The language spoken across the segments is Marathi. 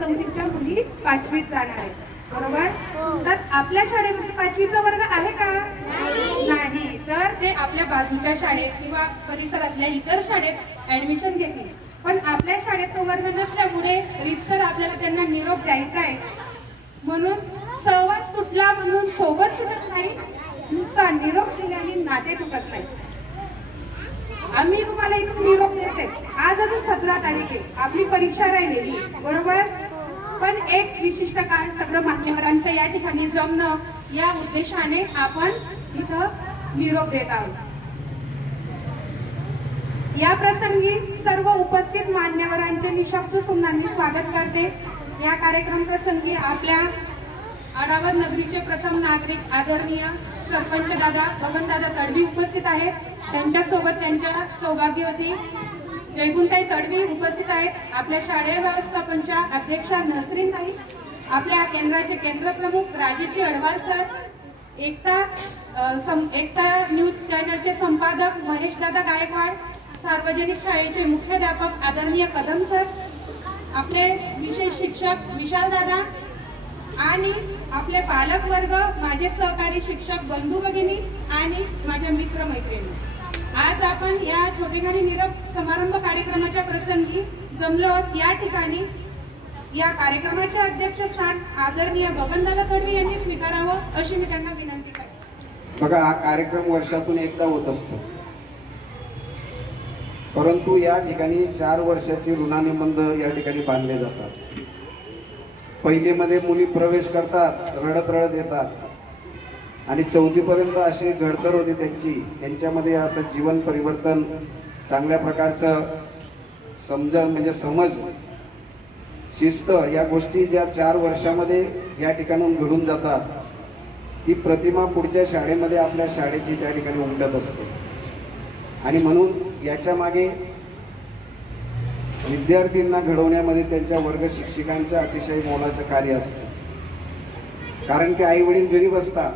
चौथीच्या मुली 5वीत जाणार आहेत, बरोबर? तर आपल्या शाळेमध्ये 5वीचा वर्ग आहे का? नाही. तर ते आपल्या बाजूच्या शाळेत किंवा परिसरातल्या इतर शाळेत ऍडमिशन घेतील. पण आपल्या शाळेत तो वर्ग नसल्यामुळे रीतसर आपल्याला त्यांना निरोप द्यायचा आहे. म्हणून सहवास तुटला म्हणून सोबत तुटत नाही, नुसता निरोप दिल्याने नाते तुटत नाही. आम्ही तुम्हाला इथून निरोप देते. आज अजून 17 तारीख आहे, आपली परीक्षा राहिलेली, बरोबर? पण एक विशिष्ट काळ सगळं मान्यवरांचं या ठिकाणी जमणं या उद्देशाने आपण इथं निरोप देत आहोत. या प्रसंगी सर्व उपस्थित मान्यवरांचे निशब्द सुमनांनी स्वागत करते. या कार्यक्रम प्रसंगी आपल्या आडावर नगरीचे प्रथम नागरिक आदरणीय सरपंच दादा बबनदादा तडवी उपस्थित आहेत. त्यांच्यासोबत त्यांच्या सौभाग्यवती जयगुंताई तडवी उपस्थित आहेत. आपल्या शाळा व्यवस्थापनच्या अध्यक्षा नसरीन ताई, आपल्या केंद्राचे केंद्रप्रमुख राजेशजी अडवाल सर, एकता न्यूज चॅनलचे संपादक महेशदादा गायकवाड, सार्वजनिक शाळेचे मुख्याध्यापक आदरणीय कदम सर, आपले विशेष शिक्षक विशाल दादा आणि आपले पालक वर्ग, माझे सहकारी शिक्षक बंधू भगिनी आणि माझ्या मित्र मैत्रिणी. आज आपण या छोटेखानी निरोप समारंभ कार्यक्रमाच्या प्रसंगी जमलो आहोत. या ठिकाणी या कार्यक्रमाचे अध्यक्षस्थान आदरणीय बबनदादा तडवी यांनी स्वीकारावं अशी मी त्यांना विनंती करते. बघा, हा कार्यक्रम वर्षातून एकदा होत असतो, परंतु या ठिकाणी 4 वर्षाचे ऋणानुबंध या ठिकाणी बांधले जातात. पहिलीमध्ये मुली प्रवेश करतात, रडत रडत येतात आणि 4थी पर्यंत अशी घडतर होती त्यांच्यामध्ये असं जीवन परिवर्तन, चांगल्या प्रकारचं समजण म्हणजे समज, शिस्त या गोष्टी ज्या 4 वर्षामध्ये या ठिकाणून घडून जातात, ती प्रतिमा पुढच्या शाळेमध्ये आपल्या शाळेची त्या ठिकाणी उमटत असते. आणि म्हणून याच्या मागे विद्यार्थ्यांना घडवण्यामध्ये त्यांच्या वर्ग शिक्षकांचं अतिशय मोलाचं कार्य असतं. कारण की आई वडील गरीब असतात,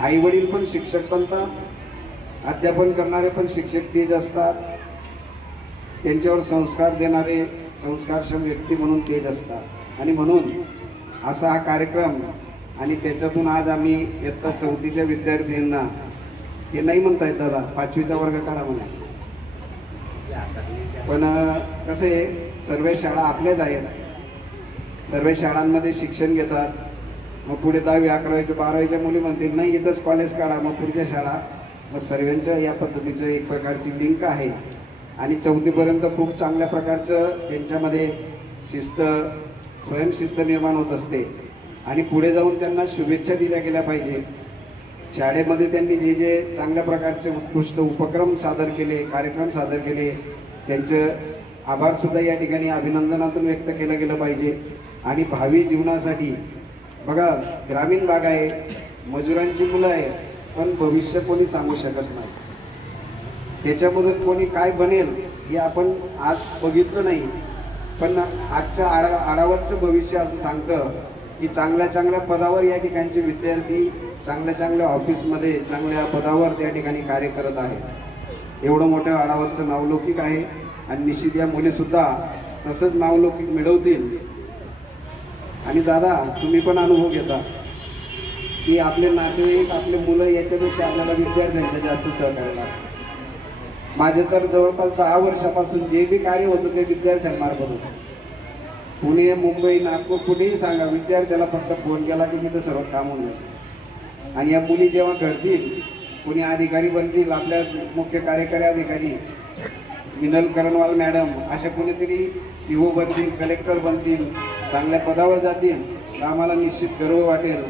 आई वडील पण शिक्षक बनतात, अध्यापन करणारे पण शिक्षक तेच असतात, त्यांच्यावर संस्कार देणारे संस्कारक्षम व्यक्ती म्हणून तेच असतात. आणि म्हणून असा हा कार्यक्रम, आणि त्याच्यातून आज आम्ही इयत्ता 4थीच्या विद्यार्थ्यांना, ते नाही म्हणतायत दादा 5वीचा वर्ग काढा म्हणा, पण कसं आहे, सर्व शाळा आपल्याच आहेत, सर्व शाळांमध्ये शिक्षण घेतात. मग पुढे 10वी 11वी 12वीच्या मुली म्हणतील नाही इथंच कॉलेज काढा, मग पुढच्या शाळा, मग सर्वांच्या या पद्धतीचं एक प्रकारची लिंक आहे. आणि 4थीपर्यंत खूप चांगल्या प्रकारचं त्यांच्यामध्ये शिस्त, स्वयंशिस्त निर्माण होत असते. आणि पुढे जाऊन त्यांना शुभेच्छा दिल्या गेल्या पाहिजे. शाळेमध्ये त्यांनी जे जे चांगल्या प्रकारचे उत्कृष्ट उपक्रम सादर केले, कार्यक्रम सादर केले, त्यांचं आभार सुद्धा या ठिकाणी अभिनंदनातून व्यक्त केलं गेलं पाहिजे. आणि भावी जीवनासाठी बघा, ग्रामीण भाग आहे, मजुरांची मुलं आहे, पण भविष्य कोणी सांगू शकत नाही. त्याच्यामधून कोणी काय बनेल हे आपण आज बघितलं नाही, पण आजच्या आडावरचं भविष्य असं सांगतं की चांगल्या चांगल्या पदावर या ठिकाणचे विद्यार्थी चांगल्या चांगल्या ऑफिसमध्ये चांगल्या पदावर त्या ठिकाणी कार्य करत आहेत. एवढं मोठं आडावरचं नावलौकिक आहे आणि निश्चित या मुलीसुद्धा तसंच नावलौकिक मिळवतील. आणि दादा, तुम्ही पण अनुभव घेता की आपले नातेवाईक, आपले मुलं याच्यापेक्षा आपल्याला विद्यार्थ्यांच्या जास्त सहकार्य लागतं. माझे तर जवळपास 10 वर्षापासून जे बी कार्य होतं ते विद्यार्थ्यांमार्फत होतं. पुणे, मुंबई, नागपूर, कुठेही सांगा, विद्यार्थ्याला फक्त फोन केला की तिथं सर्व काम होऊन जातं. आणि या मुली जेव्हा घडतील, कोणी अधिकारी बनतील, आपल्या मुख्य कार्यकारी अधिकारी मिनल करणवाल मॅडम अशा कोणीतरी CO बनतील, कलेक्टर बनतील, चांगल्या पदावर जातील, तर आम्हाला निश्चित गर्व वाटेल.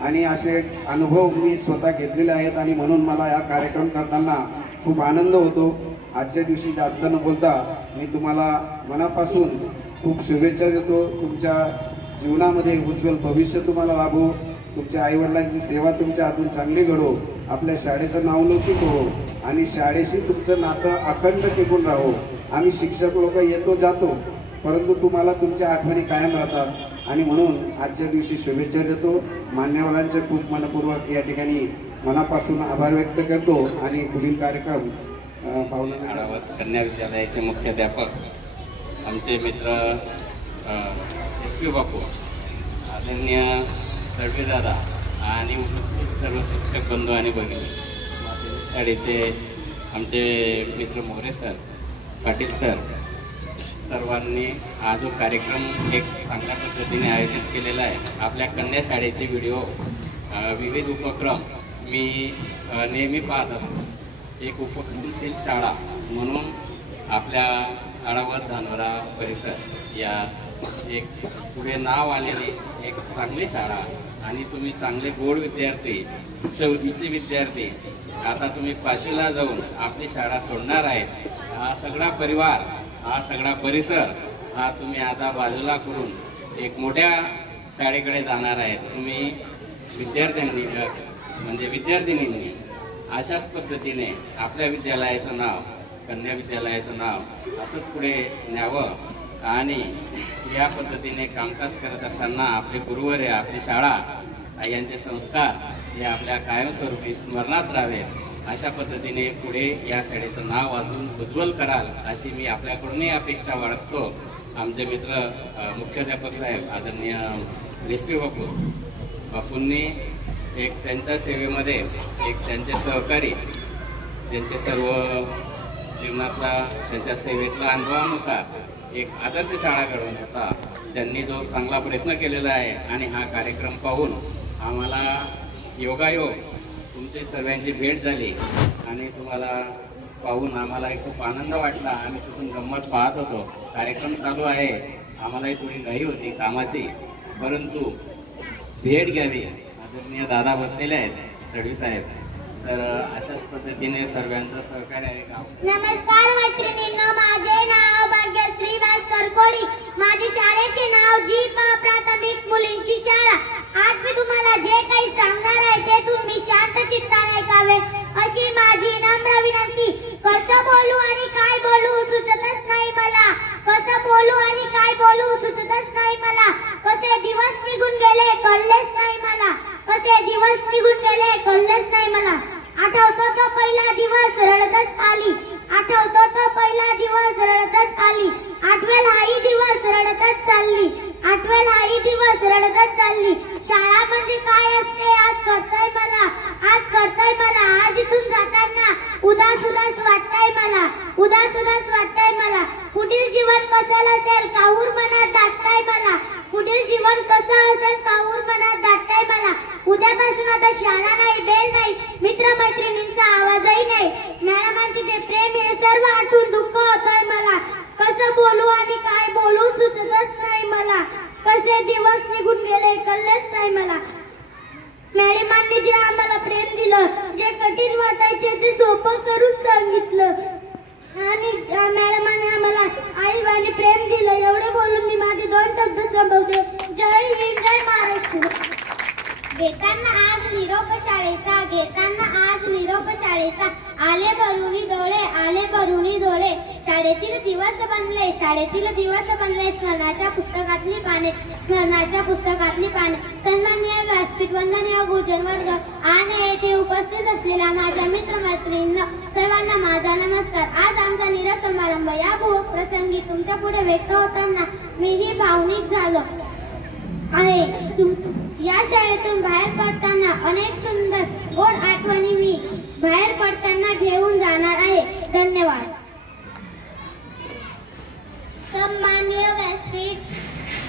आणि असे अनुभव मी स्वतः घेतलेले आहेत. आणि म्हणून मला हा कार्यक्रम करताना खूप आनंद होतो. आजच्या दिवशी जास्त न बोलता मी तुम्हाला मनापासून खूप शुभेच्छा देतो. तुमच्या जीवनामध्ये उज्ज्वल भविष्य तुम्हाला लाभो, तुमच्या आईवडिलांची सेवा तुमच्या हातून चांगली घडो, आपल्या शाळेचं नावलौकिक हो आणि शाळेशी तुमचं नातं अखंड टिकून राहो. आम्ही शिक्षक लोक येतो जातो, परंतु तुम्हाला तुमच्या आठवणी कायम राहतात. आणि म्हणून आजच्या दिवशी शुभेच्छा देतो. मान्यवरांचे खूप मनपूर्वक या ठिकाणी मनापासून आभार व्यक्त करतो. आणि पुढील कार्यक्रम कन्या विद्यालयाचे मुख्याध्यापक आमचे मित्र एस पी बापू, आदरणीय तडवीदादा आणि उपस्थित सर्व शिक्षक बंधू आणि भगिनी, शाळेचे आमचे मित्र मोरे सर, पाटील सर, सर्वांनी हा जो कार्यक्रम एक चांगल्या पद्धतीने आयोजित केलेला आहे. आपल्या कन्या शाळेचे व्हिडिओ, विविध उपक्रम मी नेहमी पाहत असतो. एक उपक्रमशील शाळा म्हणून आपल्या आळावत धानोरा परिसर या एक पुढे नाव आलेली एक चांगली शाळा आणि तुम्ही चांगले गोड विद्यार्थी, चौथीचे विद्यार्थी, आता तुम्ही 5वीला जाऊन आपली शाळा सोडणार आहेत. हा सगळा परिवार, हा सगळा परिसर हा तुम्ही आता बाजूला करून एक मोठ्या शाळेकडे जाणार आहेत. तुम्ही विद्यार्थ्यांनी म्हणजे विद्यार्थिनींनी अशाच पद्धतीने आपल्या विद्यालयाचं नाव, कन्या विद्यालयाचं नाव असंच पुढे न्यावं आणि या पद्धतीने कामकाज करत असताना आपले गुरुवर, आपली शाळा यांचे संस्कार हे आपल्या कायमस्वरूपी स्मरणात राहावे. अशा पद्धतीने पुढे या शाळेचं नाव अजून उज्ज्वल कराल अशी मी आपल्याकडूनही अपेक्षा बाळगतो. आमचे मित्र मुख्याध्यापक साहेब आदरणीय एस पी बापूंनी एक त्यांच्या सेवेमध्ये एक त्यांचे सहकारी, त्यांचे सर्व जीवनातला त्यांच्या सेवेतला अनुभवानुसार एक आदर्श शाळा घडवून होता. त्यांनी जो चांगला प्रयत्न केलेला आहे आणि हा कार्यक्रम पाहून आम्हाला योगायोग तुमची सर्वांची भेट झाली आणि तुम्हाला पाहून आम्हालाही खूप आनंद वाटला. आम्ही तिथून गंमत पाहत होतो. कार्यक्रम चालू आहे, आम्हालाही थोडी घाई होती कामाची, परंतु भेट घ्यावी. आदरणीय दादा बसलेले आहेत तडवी साहेब, तर अशाच पद्धतीने सर्वांचं सहकार्य आहे. नमस्कार मैत्रिणींनो, माझे नाव भाग्यश्री भास्कर कोळी, माझे शाळेचे नाव जी.प. प्राथमिक मुलींची शाळा. आज मी तुम्हाला जे काही सांगणार आहे ते तुम्ही शांत चित्ताने ऐकावे अशी माझी नम्र विनंती. कसं बोलू आणि काय बोलू सुचतच नाही मला, कसं बोलू आणि काय बोलू सुचतच नाही मला. कसे दिवस निघून गेले कळलेच नाही मला, कसे दिवस निघून गेले कळलेच नाही मला. आठवतो तो पहिला दिवस रडतच आली, आठवतो तो पहिला दिवस रडतच आली. आठवेल हाही दिवस रडतच चालली, आठवेल हाही दिवस रडतच चालली. शाळा म्हणजे काय असते आज कळतंय मला, आज कळतंय मला. आज इथून जाताना उदास उदास वाटतंय मला, उदास उदास वाटतंय मला. पुढील जीवन कसं असेल काहूर मनात दाटतंय मला, पुढील जीवन कसं असेल काहूर मनात दाटतंय मला. उद्यापासून आता शाळा नाही, बेल नाही, मित्रमैत्रिणींचा आवाजही नाही. मॅडमांची ते प्रेम हे सर्व आठवून दुःख होतंय मला. कसं बोलू आणि काय बोलू सुचतच नाही मला, कसे दिवस निघून गेले कळलेच नाही मला. मॅडमांनी जे आम्हाला प्रेम दिलं, जे कठीण वाटायचे ते सोपं करून सांगितलं आणि मॅडमांनी आम्हाला आई आणि प्रेम दिलं. एवढे बोलून मी माझे 2 शब्द संपवते. जय हिंद, जय महाराष्ट्र. घेताना आज निरोप शाळेचा, घेताना आज निरोप शाळेचा. आले भरुणी डोळे, आले भरुणी डोळे. शाळेतील दिवस बनले, शाळेतील दिवस बनले. स्मरणाच्या पुस्तकातली पाने, स्मरणाच्या पुस्तकातली पाने. सन्माननीय व्यासपीठ, वंदनीय गुरुजन वर्ग आणि येथे उपस्थित असलेल्या माझ्या मित्रमैत्रिणींना सर्वांना माझा नमस्कार. आज आमचा निरोप समारंभ या भोग प्रसंगी तुमच्या पुढे व्यक्त होताना मीही भावनिक झालो आहे. या शाळेतून बाहेर पडताना अनेक सुंदर गोड आठवणी मी बाहेर पडताना घेऊन जाणार आहे. धन्यवाद. सन्माननीय व्यासपीठ,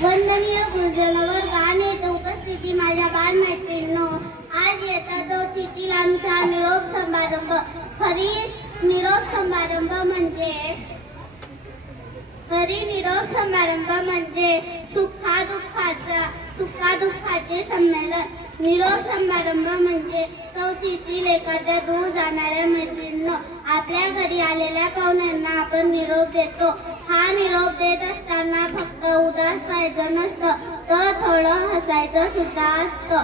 वंदनीय गुरुजन वर्ग आणि उपस्थिती माझ्या बालमैत्रिणींनो, आज येता चौथीतील आमचा निरोप समारंभ. खरी निरोप समारंभ म्हणजे सुखादुःखाचे संमेलन. निरोप समारंभ म्हणजे चौथीतील एखाद्या दूर जाणाऱ्या मैत्रिणींनो आपल्या घरी आलेल्या पाहुण्यांना आपण निरोप देतो. हा निरोप देत असताना फक्त उदास व्हायचं नसतं, तर थोडं हसायचं सुद्धा असतं.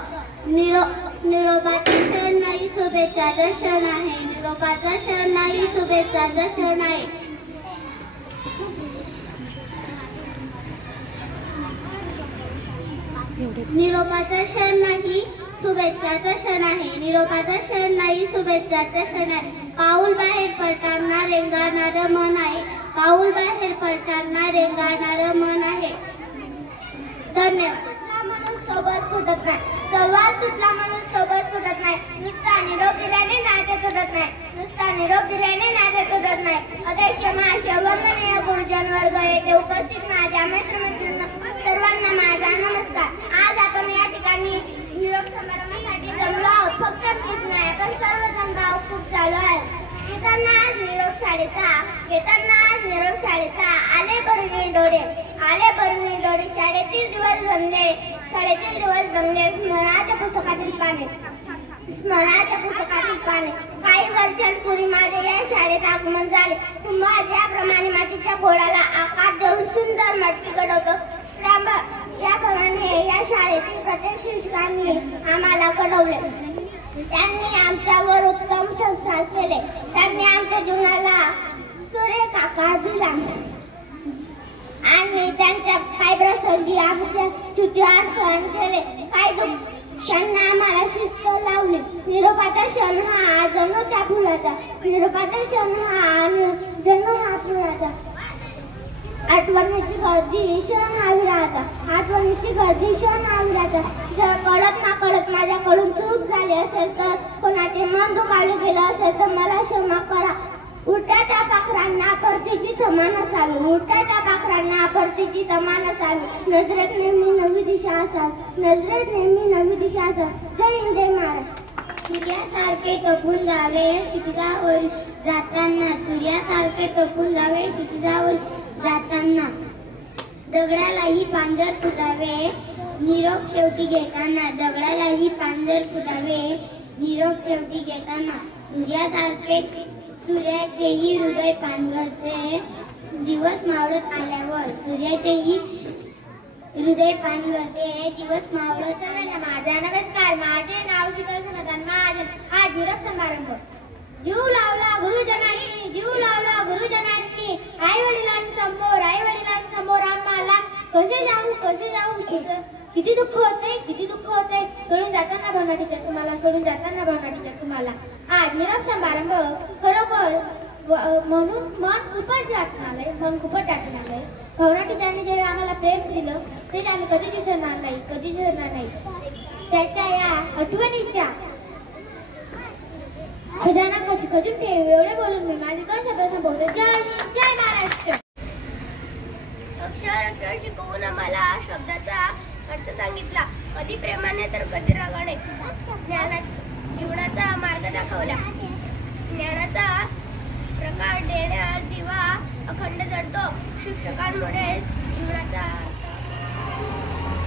निरोपाचा क्षण नाही, शुभेच्छाचा क्षण आहे. निरोपाचा क्षण नाही, शुभेच्छाचा क्षण आहे. निरोपाचा क्षण नाही, शुभेच्छाचा क्षण आहे. निरोपाचा क्षण नाही, शुभेच्छाचा क्षण आहे. पाऊल बाहेर पडताना रेंगाळणारं मन आहे, पाऊल बाहेर पडताना रेंगाळणारं मन आहे. धन्यवाद. म्हणून सोबत सुटत नाही, संवाद सुटला म्हणून सोबत सुटत नाही, नुसता निरोप दिल्याने नाते तुटत नाही, नुसता निरोप दिल्याने नाते तुटत नाही. अध्यक्ष महाशय, वंदनीय गुरुजन वर्ग, येथे उपस्थित माझ्या मित्रमैत्रिणींना सर्वांना माझा नमस्कार. आज आपण या ठिकाणी निरोप समारंभासाठी जमलो आहोत. फक्त मीच नाही, आपण सर्वजण भावूक झालो आहे. येताना आज निरोप शाळेचा आले भरून डोळे, आले भरून डोळे. शाळेतील दिवस जमले, शाळेतील दिवस जमले. स्मरणाच्या पुस्तकातील पाने, स्मरणाच्या पुस्तकातील पाने. काही वर्षांपूर्वी माझ्या या शाळेत आगमन झाले. तुम्हा ज्याप्रमाणे मातीच्या घोडाला आकार देऊन सुंदर मटकी घडवतो, याप्रमाणे या शाळेतील प्रत्येक शिक्षकांनी आम्हाला घडवले. त्यांनी आमच्यावर उत्तम संस्कार केले. त्यांनी आमच्या जीवनाला सुरेख आकार दिला आणि त्यांच्या काही प्रसंगी आमच्या चुकीवर सहन केले. काही क्षण आम्हाला शिस्त लावली. निरोपाचा क्षण हा जणू त्या फुलाचा, निरोपाचा क्षण हा जणू हा फुलाचा. आठवणीची गर्दी क्षण हा विराचा, आठवणीची गर्दी क्षण हा विराचा. जर कळत ना कळत माझ्याकडून चूक झाली असेल तर, कोणाचे मन दुखावले गेलं असेल तर मला क्षमा करा. उलट्या त्या पाखरांना परतीची तमा नसावी, उलट्या त्या पाखरांना परतीची तमा नसावी. नजरेत नेहमी नवी दिशा असावी, नजरेत नेहमी नवी दिशा असावी. जय हिंद, जय महाराष्ट्र. सूर्यासारखे तपून जावे क्षितिजावर जाताना, सूर्यासारखे तपून जावे क्षितिजावर जाताना. दगडालाही पांजर फुटावे निरोप शेवटी घेताना, दगडालाही पांजर फुटावे निरोप शेवटी घेताना. सूर्यासारखे सूर्याचेही हृदय पाणगळते दिवस मावळत आल्यावर, सूर्याचेही हृदय पाणगळते दिवस मावळत आल्यावर. माझा नमस्कार. माझे नाव शीतल समाधान महाजन. आज निरोप समारंभ. जीव लावला गुरुजनांनी, जीव लावला गुरुजनांनी. आई वडिलांसमोर, आई वडिलांसमोर आम्हाला कसे जाऊ किती दुःख होते, किती दुःख होते. सोडून जाताना भावना टीचर तुम्हाला, सोडून जाताना भावना टीचर तुम्हाला. आज निरोप समारंभ खरोखर म्हणून मन खूपच आठवण आलंय, मन खूपच आठवण आलंय. भावना टीचरने जे आम्हाला प्रेम दिलं ते आम्ही कधीच विसरणार नाही, कधीच विसरणार नाही. त्याच्या या आठवणीच्या खजाना खचखचून ठेव. एवढे बोलून मी माझे 2 शब्द संपवते. जय हिंद, जय महाराष्ट्र. अक्षर शिकवून आम्हाला शब्दाचा अर्थ सांगितला, कधी प्रेमाने तर कधी रागाने. जीवनाचा मार्ग दाखवला. ज्ञानाचा प्रकाश देण्यास दिवा अखंड जळतो. शिक्षकांमुळे जीवनाचा.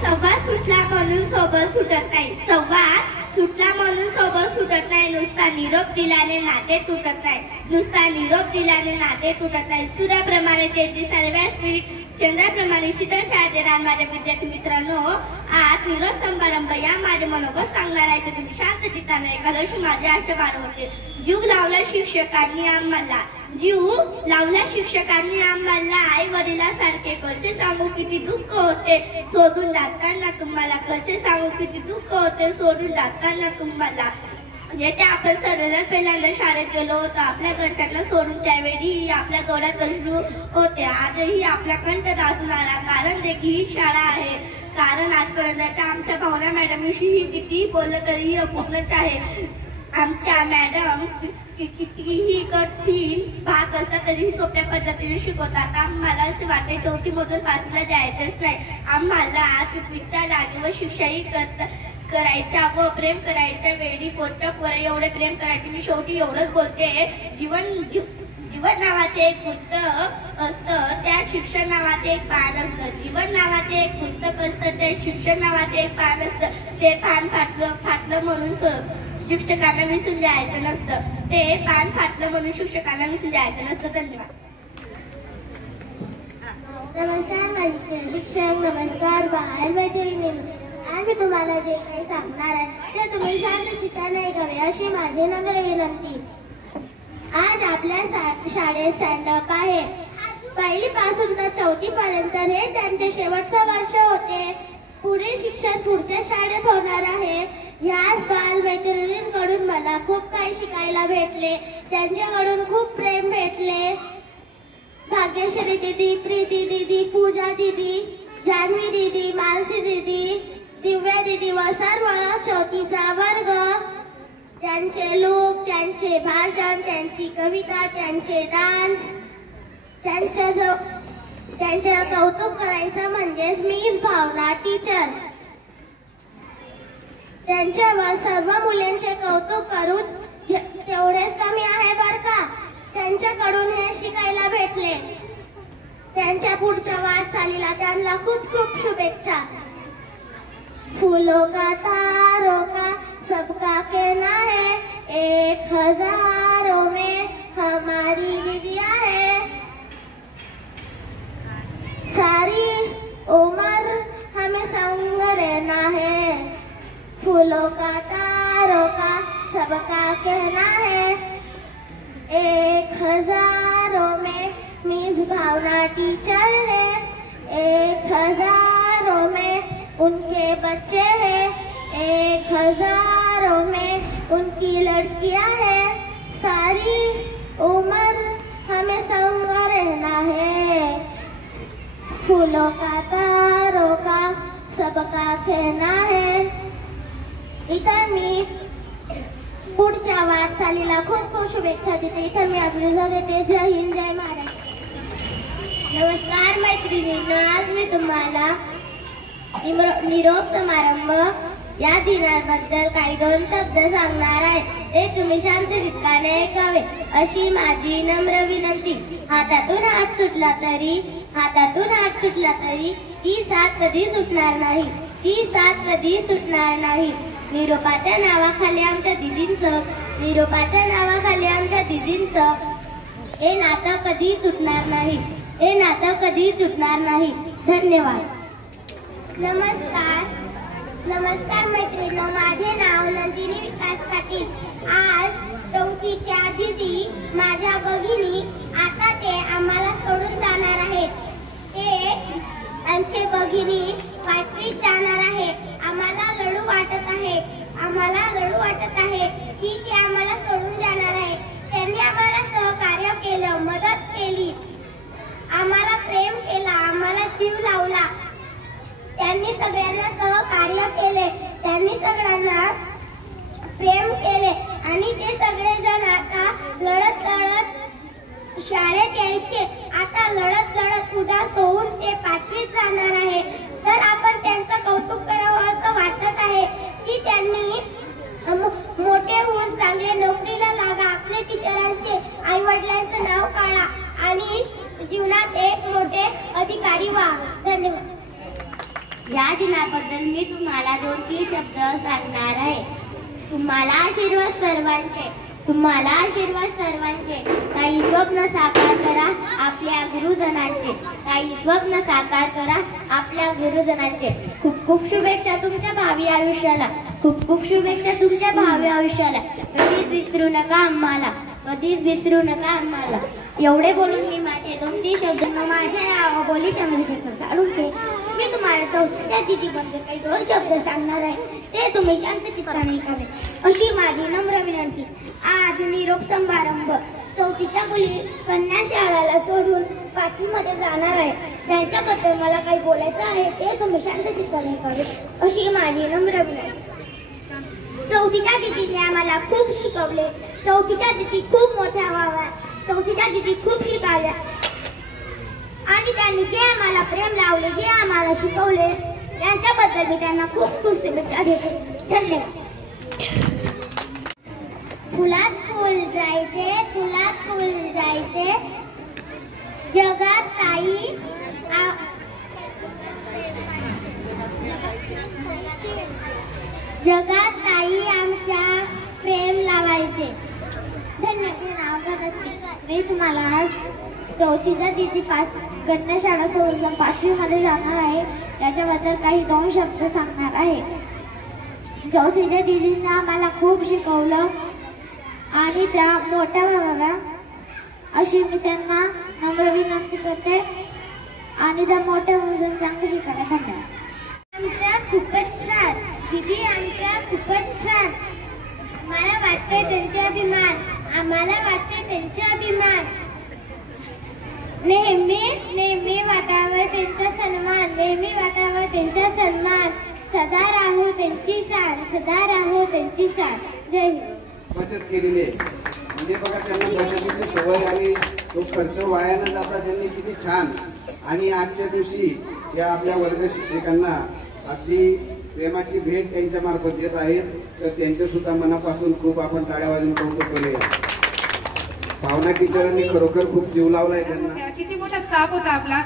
संवाद सुटला म्हणून सोबत सुटत नाही, संवाद सुटला म्हणून सोबत सुटत नाही. नुसता निरोप दिल्याने नाते तुटत नाही, नुसता निरोप दिल्याने नाते तुटत नाही. सूर्याप्रमाणे तेजी सर्वात पीठ, चंद्राप्रमाणे शीतल छाया रान. माझ्या विद्यार्थी मित्रांनो, आज निरोप समारंभ या माझे मनोगत सांगणार आहे. तर तुम्ही शांत चित्ताने एकादशी माझे आशीर्वाद होते. जीव लावला शिक्षकांनी आम्हाला, जीव लावला शिक्षकांनी आम्हाला. आई वडिलांसारखे कसे सांगू किती दुःख होते सोडून जाताना तुम्हाला, कसे सांगू किती दुःख होते सोडून जाताना तुम्हाला. येथे आपण सर्वजण पहिल्यांदा शाळेत गेलो होतो. आपल्या घरच्यांना सोडून त्यावेळी आपल्या डोळ्यात अश्रू होते. आजही आपला कंठ दाटून आला, कारण देखील ही शाळा आहे. कारण आजपर्यंतच्या आमच्या भावना मॅडमशी किती बोललं तरीही अपूर्णच आहे. आमच्या मॅडम कितीही कठीण भाग असला तरी सोप्या पद्धतीने शिकवतात. आम्हाला असे वाटते 4थी मधून 5ला जायचंच नाही. आम्हाला चुकीच्या जागेवर शिक्षाही करायच्या व प्रेम करायच्या वेळी पोटच्या पोरा एवढे प्रेम करायचे. मी शेवटी एवढंच बोलते, जीवन नावाचे एक पुस्तक असतं, त्या शिक्षण नावाचे एक पान असतं. जीवन नावाचे एक पुस्तक असतं, ते शिक्षण नावाचे एक पान असतं. ते पान फाटलं म्हणून शिक्षकांना विसरून जायचं नसतं. ते पान फाटलं म्हणून शिक्षकांना विसरून जायचं नसतं. धन्यवाद. नमस्कार माझे शिक्षक, नमस्कार बाहेर मैत्रिणी. आज मी तुम्हाला जे काही सांगणार आहे ते तुम्ही शांत चित्ताने ऐकावे अशी माझी नम्र विनंती. आज आपल्या शाळेत स्टँडअप आहे. 1ली पासून तर 4थी पर्यंत हे त्यांचे शेवटचे वर्ष होते. पुढील शिक्षण पुढच्या शाळेत होणार आहे. याच बालमैत्रिणींकडून मला खूप काही शिकायला भेटले. त्यांच्याकडून खूप प्रेम भेटले. भाग्यश्री दीदी, प्रीती दीदी, पूजा दीदी जान्हवी दीदी, मानसी दीदी, दिव्या दीदी व सर्व चौथीचा वर्ग, त्यांचे लूक, त्यांचे भाषण, त्यांची कविता, त्यांचे डान्स, त्यांचे कौतुक करायचं म्हणजेच मीच भावना टीचर. त्यांच्या व सर्व मुलांचे कौतुक करून तेवढेच कमी आहे बर का. त्यांच्याकडून हे शिकायला भेटले. त्यांच्या पुढच्या वाटचालीला त्यांना खूप खूप शुभेच्छा. फूलों का तारों का सबका कहना है, 1000 में हमारी दीदिया है. सारी उम्र हमें संग रहना है. फूलों का तारों का सबका कहना है, 1000 में मीस भावना टीचर है. 1000 में उनके बच्चे हैं, 1000 में उनकी लड़कियां हैं. सारी उम्र हमें संग रहना है. फूलों का तारों का सबका कहना है. इतर मी पुढच्या वाटचालीला खूप खूप शुभेच्छा देते. इतर मी आपली देते. जय हिंद, जय महाराष्ट्र. नमस्कार मैत्रिणींनो, आज मी तुम्हाला निरोप समारंभ या दिनाबद्दल काही 2 शब्द सांगणार आहे. ते तुम्ही शांत चित्ताने ऐकावे अशी माझी नम्र विनंती. हातातून हात सुटला तरी ही साथ कधी सुटणार नाही. निरोपाच्या नावाखाली आमच्या दिदींचं हे नातं कधी तुटणार नाही. धन्यवाद. नमस्कार मैत्रिणींनो, माझे नाव नंदिनी विकास पाटील. आज 4थीच्या दिदी माझ्या भगिनी आता ते आम्हाला सोडून जाणार आहेत. ते आमचे भगिनी 5वीत जाणार आहे. आम्हाला लढू वाटत आहे की ते आम्हाला सोडून जाणार आहे. त्यांनी आम्हाला सहकार्य केलं, मदत केली, आम्हाला प्रेम केला, आम्हाला जीव लावला. त्यांनी सगळ्यांना सहकार्य केले, त्यांनी सगळ्यांना प्रेम केले आणि ते सगळेजण आता लढत शाळेत यायचे. आता लढत उदास होऊन ते 5वीत जाणार आहे. तर आपण त्यांचं कौतुक करावं असं वाटत आहे की त्यांनी मोठे होऊन चांगल्या नोकरीला लागा, आपल्या टीचरांचे, आई वडिलांचं नाव काढा आणि जीवनात एक मोठे अधिकारी व्हा. धन्यवाद. या दिनाबद्दल मी तुम्हाला 2-3 शब्द सांगणार आहे. तुम्हाला आशीर्वाद सर्वांचे. काही स्वप्न साकार करा आपल्या गुरुजनांचे. खूप खूप शुभेच्छा तुमच्या भावी आयुष्याला. कधीच विसरू नका आम्हाला. एवढे बोलून मी माझे 2-3 शब्द माझ्या बोलीच्या मध्ये साडून मी तुम्हाला 4थीच्या दिदीबद्दल काही 2 शब्द सांगणार आहे. ते तुम्ही शांत चित्ताने ऐकावे अशी माझी नम्र विनंती. आज निरोप समारंभ 4थीच्या मुली कन्या शाळेला सोडून 5वीमध्ये जाणार आहे. त्यांच्याबद्दल मला काही बोलायचं आहे. ते तुम्ही शांत चित्ताने ऐकावे अशी माझी नम्र विनंती. 4थीच्या दिदीने आम्हाला खूप शिकवले. 4थीच्या दिदी खूप मोठ्या व्हाव्या. 4थीच्या दिदी खूप शिकाव्या आणि त्यांनी जे आम्हाला प्रेम लावले, जे आम्हाला शिकवले, यांच्याबद्दल मी त्यांना खूप खूप शुभेच्छा देते. धन्यवाद. फुलात फुल जायचे जगात ताई आमच्या प्रेम लावायचे. धन्यवाद. मी तुम्हाला आज 4थीच्या दिदी कन्या शाळा सोडून 5वीमध्ये जाणार आहे. त्याच्याबद्दल काही 2 शब्द सांगणार आहे. 4थीच्या दिदींना आम्हाला खूप शिकवलं आणि त्या मोठ्या व्हाव्या अशी मी त्यांना नम्र विनंती करते आणि त्या मोठ्या होऊन चांगलं शिकायला. धन्यवाद. आमच्या खूपच छान दिदी, आमच्या खूपच छान. मला वाटते त्यांचा अभिमान, आम्हाला वाटते त्यांचा अभिमान. नेहमी वाटावं त्यांचा सन्मान, नेहमी वाटावं त्यांचा सन्मान. सदा राहो त्यांची शान, सदा राहो त्यांची शान. जय हिंद. बचत केलेली आहे म्हणजे बघा त्यांना बचतीची सवय आणि तो खर्च वाया न जाता त्यांनी किती छान. आणि आजच्या दिवशी या आपल्या वर्ग शिक्षकांना अगदी प्रेमाची भेट त्यांच्या मार्फत देत आहेत. तर त्यांच्या सुद्धा मनापासून खूप आपण टाळ्या वाजवून कौतुक करूया. भावना टीचरांनी खरोखर खूप जीव लावलाय त्यांना. किती मोठा स्टाफ होता आपला.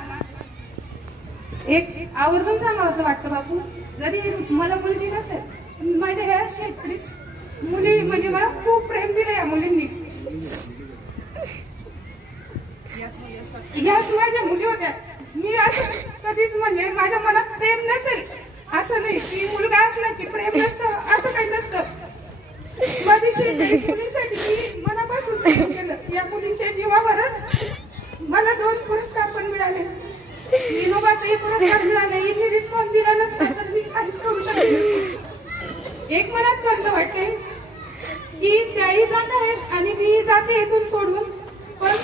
एक आवर्जून सांगावं असं वाटतं बापू, जरी मला मुलगी नसेल, माझ्या ह्या शेतकरी मुली म्हणजे मला खूप प्रेम दिलं या मुलींनी. याच माझ्या मुली होत्या. मी असं कधीच म्हणजे माझ्या मनात प्रेम नसेल असं नाही की मुलगा असला की प्रेम नसतं असं काही नसतं. माझी शेतकरी मुलींसाठी मी मनापासून प्रेम केलं. या मुलींच्या जीवावरच मला 2 पुरस्कार पण मिळाले. विनोबाचाही पुरस्कार मिळाले. इथे रिस्पॉन्स दिला नसता तर मी काहीच करू शकते. एक मनात खंत वाटते की त्याही जात आहेत आणि मी जाते इथून सोडून. पण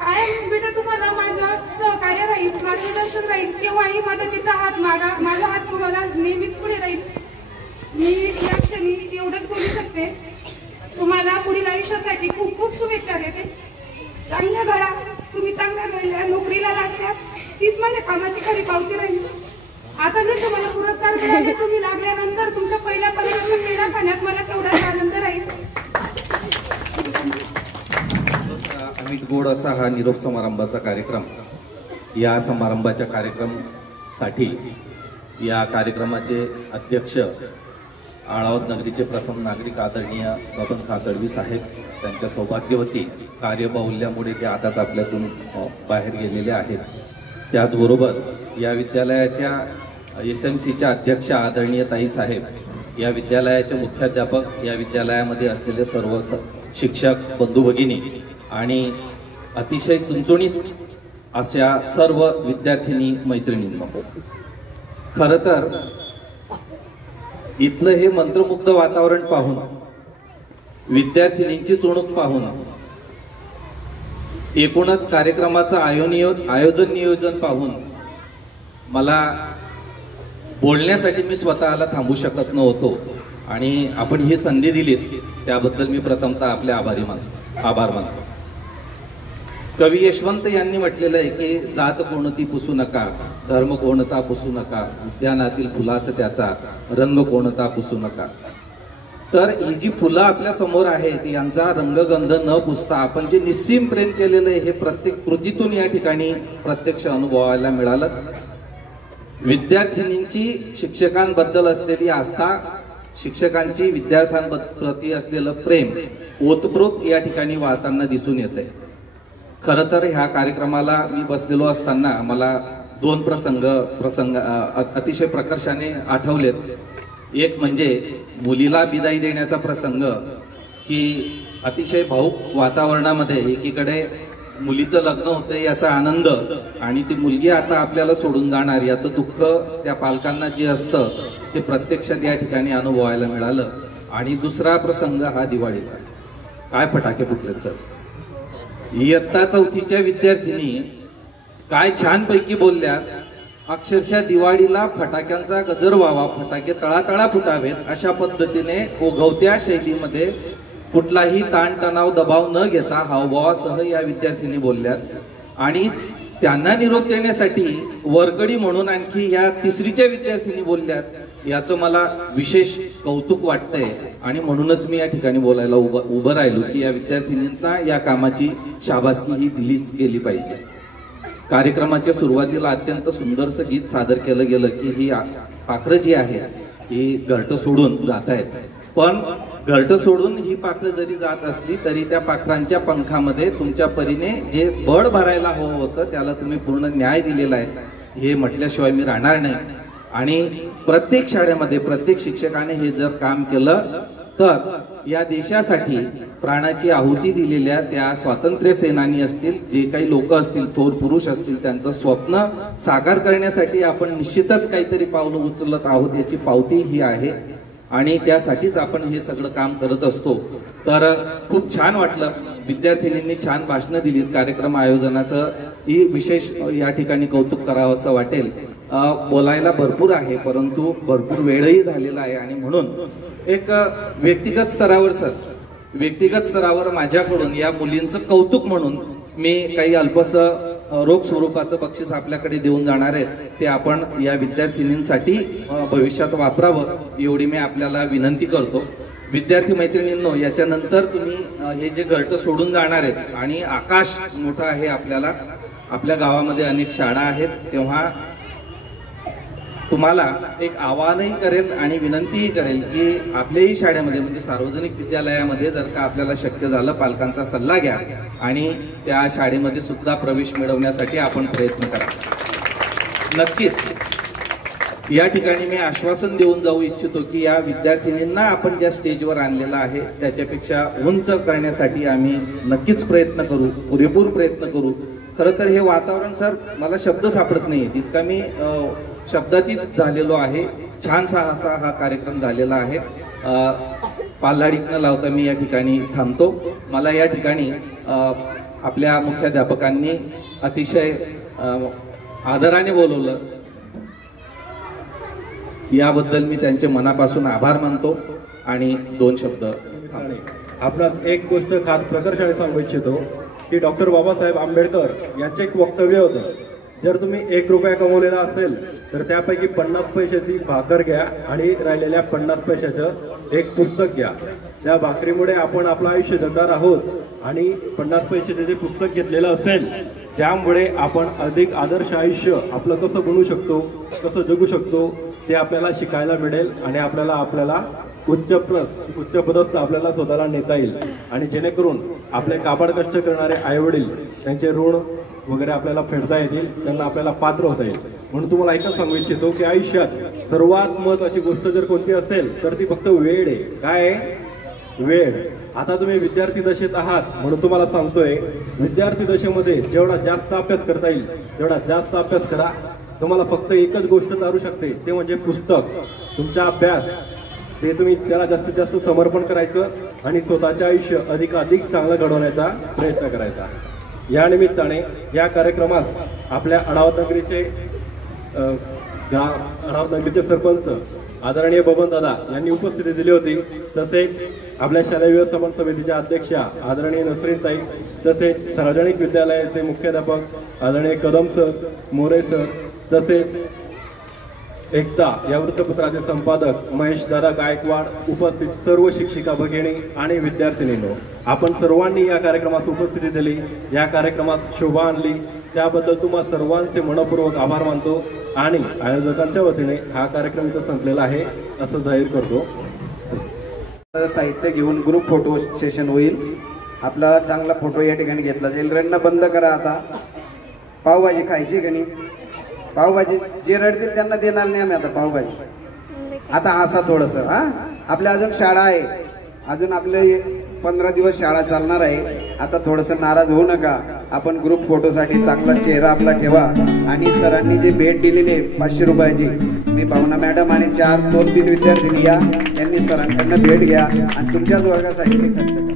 कायम बेटा तुम्हाला माझं सहकार्य राहील, मार्गदर्शन राहील. केव्हाही मदतीचा हात मागा, माझा हात तुम्हाला नेहमीच पुढे राहील. मी या क्षणी एवढंच बोलू शकते. तुम्हाला पुढील आयुष्यासाठी खूप खूप शुभेच्छा देते. चांगल्या घडा, तुम्ही चांगल्या घडल्या, नोकरीला लागल्या, तीच माझ्या कामाची खरी पावती राहील. आता जर तुम्हाला पुरस्कार मिळाले, तुम्ही लागल्यानंतर तुमच्या पहिल्या परिवर्तन मेळा खाण्यात मला तेवढाच आनंद राहील. अमित गोड असा हा निरोप समारंभाचा कार्यक्रम. या समारंभाच्या कार्यक्रमासाठी या कार्यक्रमाचे अध्यक्ष आळावत नगरीचे प्रथम नागरिक आदरणीय बबन कातडवी साहेब, त्यांच्या सौभाग्यवती कार्यबाहुल्यामुळे ते आताच आपल्यातून बाहेर गेलेले आहेत. त्याचबरोबर या विद्यालयाच्या SMCच्या अध्यक्ष आदरणीय ताई साहेब, या विद्यालयाचे मुख्याध्यापक, या विद्यालयामध्ये असलेले सर्व शिक्षक बंधू भगिनी आणि अतिशय चुणचुणीत अशा सर्व विद्यार्थिनी मैत्रिणींनो, खरं तर इथलं हे मंत्रमुग्ध वातावरण पाहून, विद्यार्थिनींची चुणूक पाहून, एकूणच कार्यक्रमाचं आयोजन नियोजन पाहून मला बोलण्यासाठी मी स्वतःला थांबू शकत नव्हतो. आणि आपण ही संधी दिलीत त्याबद्दल मी प्रथमतः आपले आभार मानतो. कवी यशवंत यांनी म्हटलेलं आहे की जात कोणती पुसू नका, धर्म कोणता पुसू नका, उद्यानातील फुलास त्याचा रंग कोणता पुसू नका. तर ही जी फुलं आपल्या समोर आहेत यांचा रंगगंध न पुसता आपण जे निस्सीम प्रेम केलेलं आहे हे प्रत्येक कृतीतून या ठिकाणी प्रत्यक्ष अनुभवायला मिळालं. विद्यार्थिनींची शिक्षकांबद्दल असलेली आस्था, शिक्षकांची विद्यार्थ्यांप्रती असलेलं प्रेम ओतप्रोत या ठिकाणी वाहताना दिसून येते. खरं तर ह्या कार्यक्रमाला मी बसलेलो असताना मला 2 प्रसंग अतिशय प्रकर्षाने आठवलेत. एक म्हणजे मुलीला बिदाई देण्याचा प्रसंग की अतिशय भावुक वातावरणामध्ये एकीकडे मुलीचं लग्न होतं याचा आनंद आणि ती मुलगी आता आपल्याला सोडून जाणार याचं दुःख त्या पालकांना जे असतं ते प्रत्यक्षात या ठिकाणी अनुभवायला मिळालं. आणि दुसरा प्रसंग हा दिवाळीचा. काय फटाके फुटले सर. इयत्ता 4थीच्या विद्यार्थिनी काय छानपैकी बोलल्यात. अक्षरशः दिवाळीला फटाक्यांचा गजर व्हावा, फटाके तळातळा फुटावेत अशा पद्धतीने ओघवत्या शैलीमध्ये कुठलाही ताणतणाव दबाव न घेता हावभावासह या विद्यार्थिनी बोलल्यात. आणि त्यांना निरोप देण्यासाठी वरकडी म्हणून आणखी या 3रीच्या विद्यार्थिनी बोलल्यात. याचं मला विशेष कौतुक वाटतंय आणि म्हणूनच मी या ठिकाणी बोलायला उभं राहिलो की या विद्यार्थिनींना या कामाची शाबासकी ही दिलीच गेली पाहिजे. कार्यक्रमाच्या सुरुवातीला अत्यंत सुंदरसं गीत सादर केलं गेलं की ही पाखरं जी आहेत ही घरटं सोडून जात आहेत. पण घरटं सोडून ही पाखरं जरी जात असली तरी त्या पाखरांच्या पंखामध्ये तुमच्या परीने जे बळ भरायला हवं होतं त्याला तुम्ही पूर्ण न्याय दिलेला आहे हे म्हटल्याशिवाय मी राहणार नाही. आणि प्रत्येक शाळेमध्ये प्रत्येक शिक्षकाने हे जर काम केलं तर या देशासाठी प्राणाची आहुती दिलेल्या त्या स्वातंत्र्य सेनानी असतील, जे काही लोक असतील, थोर पुरुष असतील, त्यांचं स्वप्न साकार करण्यासाठी आपण निश्चितच काहीतरी पावलं उचलत आहोत याची पावती ही आहे. आणि त्यासाठीच आपण हे सगळं काम करत असतो. तर खूप छान वाटलं, विद्यार्थिनींनी छान भाषणं दिलीत. कार्यक्रम आयोजनाचं ही विशेष या ठिकाणी कौतुक करावं असं वाटेल. बोलायला भरपूर आहे, परंतु भरपूर वेळही झालेला आहे आणि म्हणून एक व्यक्तिगत स्तरावर माझ्याकडून या मुलींचं कौतुक म्हणून मी काही अल्पसं रोख स्वरूपाचं बक्षीस आपल्याकडे देऊन जाणार आहे. ते आपण या विद्यार्थिनींसाठी भविष्यात वापरावं एवढी मी आपल्याला विनंती करतो. विद्यार्थी मैत्रिणींनो, याच्यानंतर तुम्ही हे जे घरटं सोडून जाणार आहेत आणि आकाश मोठं आहे, आपल्या गावामध्ये अनेक शाळा आहेत, तेव्हा तुम्हाला एक आवाहनही करेल आणि विनंतीही करेल की आपल्याही शाळेमध्ये म्हणजे सार्वजनिक विद्यालयामध्ये जर का आपल्याला शक्य झालं पालकांचा सल्ला घ्या आणि त्या शाळेमध्ये सुद्धा प्रवेश मिळवण्यासाठी आपण प्रयत्न करा. नक्कीच या ठिकाणी मी आश्वासन देऊन जाऊ इच्छितो की या विद्यार्थिनींना आपण ज्या स्टेजवर आणलेलं आहे त्याच्यापेक्षा उंच करण्यासाठी आम्ही नक्कीच प्रयत्न करू, पुरेपूर प्रयत्न करू. खरं तर हे वातावरण सर मला शब्द सापडत नाही, तितका मी शब्दातीत झालेलो आहे. छानसा असा हा कार्यक्रम झालेला आहे. पाल्हाडीक न लावता मी या ठिकाणी थांबतो. मला या ठिकाणी आपल्या मुख्याध्यापकांनी अतिशय आदराने बोलवलं, याबद्दल मी त्यांचे मनापासून आभार मानतो आणि 2 शब्द आपणास एक गोष्ट खास प्रकर्षाने सांगू इच्छितो की डॉक्टर बाबासाहेब आंबेडकर यांचे एक वक्तव्य होतं, जर तुम्ही 1 रुपया कमवलेला असेल तर त्यापैकी 50 पैशाची भाकर घ्या आणि राहिलेल्या 50 पैशाचं एक पुस्तक घ्या. त्या भाकरीमुळे आपण आपलं आयुष्य जगणार आहोत आणि 50 पैशाचे जे पुस्तक घेतलेलं असेल त्यामुळे आपण अधिक आदर्श आयुष्य आपलं कसं बनवू शकतो, कसं जगू शकतो ते आपल्याला शिकायला मिळेल आणि आपल्याला उच्च पदस्थ आपल्याला स्वतःला नेता येईल आणि जेणेकरून आपले काबाड कष्ट करणारे आईवडील त्यांचे ऋण वगैरे आपल्याला फेडता येतील, त्यांना आपल्याला पात्र होता येईल. म्हणून तुम्हाला एकच सांगू इच्छितो की आयुष्यात सर्वात महत्वाची गोष्ट जर कोणती असेल तर ती फक्त वेळ आहे. काय आहे? वेळ. आता तुम्ही विद्यार्थी दशेत आहात म्हणून तुम्हाला सांगतोय, विद्यार्थी दशेमध्ये जेवढा जास्त अभ्यास करता येईल तेवढा जास्त अभ्यास करा. तुम्हाला फक्त एकच गोष्ट तारू शकते, ते म्हणजे पुस्तक. तुमचा अभ्यास ते तुम्ही त्याला जास्तीत जास्त समर्पण करायचं आणि स्वतःचे आयुष्य अधिकाधिक चांगलं घडवण्याचा प्रयत्न करायचा. या निमित्ताने या कार्यक्रमास आपल्या अडावत नगरीचे सरपंच आदरणीय बबन दादा यांनी उपस्थिती दिली होती. तसेच आपल्या शालेय व्यवस्थापन समितीच्या अध्यक्षा आदरणीय नसरीनताई, तसेच सार्वजनिक विद्यालयाचे मुख्याध्यापक आदरणीय कदम सर, मोरे सर, तसेच एकता या वृत्तपत्राचे संपादक महेश दादा गायकवाड, उपस्थित सर्व शिक्षिका भगिनी आणि विद्यार्थिनींनो, आपण सर्वांनी या कार्यक्रमास उपस्थिती दिली, या कार्यक्रमास शोभा आणली, त्याबद्दल तुम्हा सर्वांचे मनपूर्वक आभार मानतो आणि आयोजकांच्या वतीने हा कार्यक्रम इथं संपलेला आहे असं जाहीर करतो. साहित्य घेऊन ग्रुप फोटो सेशन होईल. आपला चांगला फोटो या ठिकाणी घेतला जाईल. रडणं बंद करा. आता पावभाजी खायची का नाही? पावभाजी जे रडतील त्यांना देणार नाही आम्ही आता पावभाजी. आता हसा थोडस. आपल्या अजून शाळा आहे, अजून आपले 15 दिवस शाळा चालणार आहे. आता थोडस नाराज होऊ नका. आपण ग्रुप फोटोसाठी चांगला चेहरा आपला ठेवा आणि सरांनी जे भेट दिलेली 500 रुपयाची, मी भावना मॅडम आणि 2-3 विद्यार्थिनी या, त्यांनी सरांकडनं भेट घ्या आणि तुमच्याच वर्गासाठी ते खर्च करा.